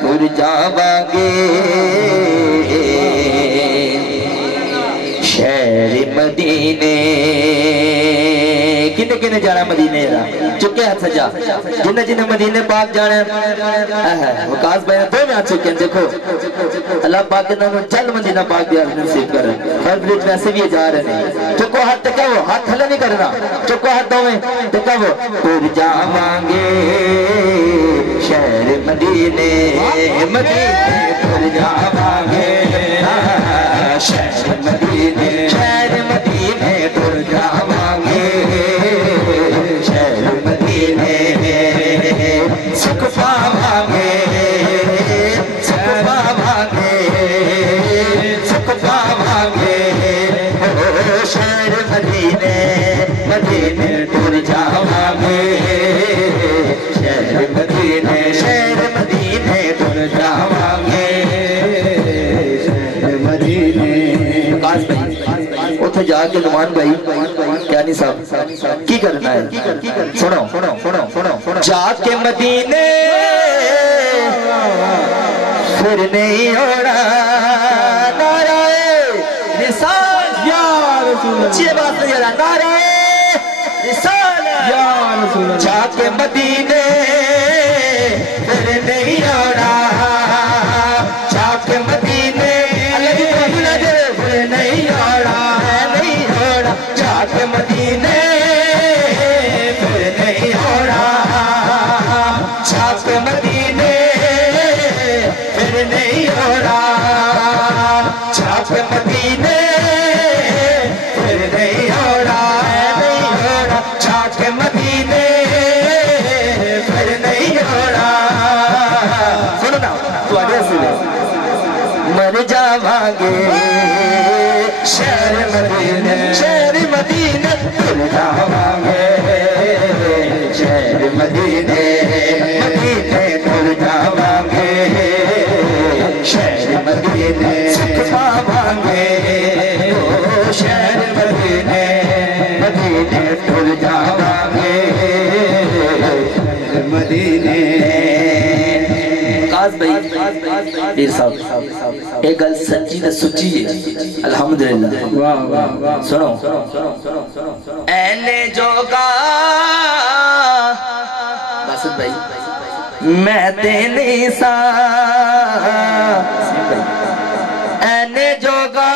ٹر جاواں گے شہر مدینے کنے کنے جانا مدینے را چکے ہاتھ سجا جنہ جنہ مدینے پاک جانا وقاص بھائی نے دو میں ہاتھ چکے ہیں دیکھو اللہ پاک کے نام جلد مدینہ پاک دیا نصیب کر ہر بریج میں ایسے بھی جا رہے ہیں چکو ہاتھ تکا وہ ہاتھ تھلے نہیں کرنا چکو ہاتھ دو میں تکا وہ ٹر جاواں گے شہر مدینے مدینے ٹر جاواں گے شہر مدینے ٹر جاواں گے شہر مدینے سکھ پاواں گے سکھ پاواں گے سکھ پاواں گے شہر مدینے مدینے ٹر جاواں گے شہر مدینے ٹر جاواں گے شہر مدینے اتھے جا کے نمان بھائی کیا نہیں صاحب کی کرنا ہے سنو جا کے مدینے پھر نہیں ہونا نعرہ رسالت یا رسول اللہ اچھی بات نہیں ہے نعرہ رسالت یا رسول اللہ جا کے مدینے پھر نہیں ہونا جا کے مدینے اللہ کی رحمت پھر نہیں ہونا جا کے مدینے پھر نہیں ہونا جا کے مدینے پھر نہیں ہونا جا کے مدینے پھر نہیں ہونا جا کے مدینے پھر نہیں ہونا سنو نا تو آگے سے مر جاواں گے شہر مدینے ٹر جاواں گے شہر مدینے ٹر جاواں گے شہر مدینے سکھ پاواں گے شہر مدینے ٹر جاواں گے شہر مدینے قاس بھائی پیر صاحب ایک گل سچی نہ سچی ہے الحمدللہ سنو اینے جوگا باسط بھائی میں تینے سا اینے جوگا